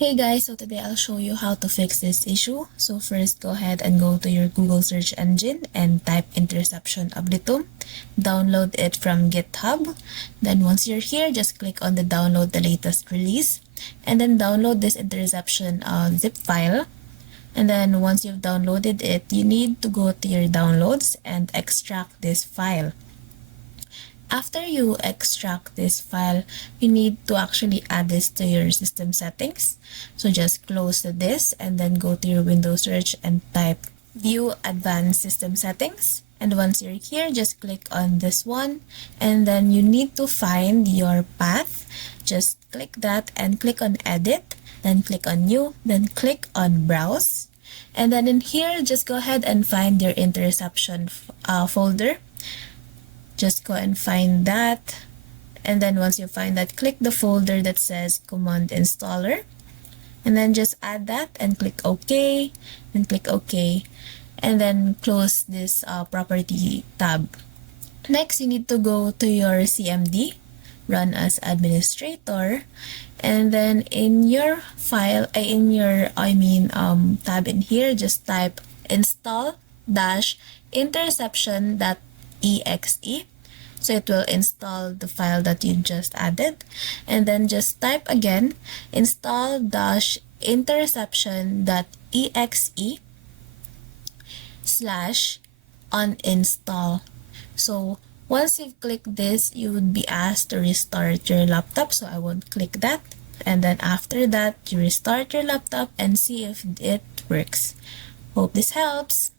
Hey guys, so today I'll show you how to fix this issue. So first, go ahead and go to your Google search engine and type interception abletum. Download it from GitHub. Then once you're here, just click on the download the latest release. And then download this interception zip file. And then once you've downloaded it, you need to go to your downloads and extract this file. After you extract this file, you need to actually add this to your system settings. So just close this and then go to your Windows search and type View Advanced System Settings. And once you're here, just click on this one. And then you need to find your path. Just click that and click on Edit. Then click on New. Then click on Browse. And then in here, just go ahead and find your interception folder. Just go and find that, and then once you find that, click the folder that says Command Installer, and then just add that and click OK, and click OK, and then close this property tab. Next, you need to go to your CMD, run as administrator, and then in your file, tab in here, just type install-interception.exe. So it will install the file that you just added, and then just type again install-interception.exe/uninstall. So once you've clicked this, you would be asked to restart your laptop. So I won't click that. And then after that, you restart your laptop and see if it works. Hope this helps.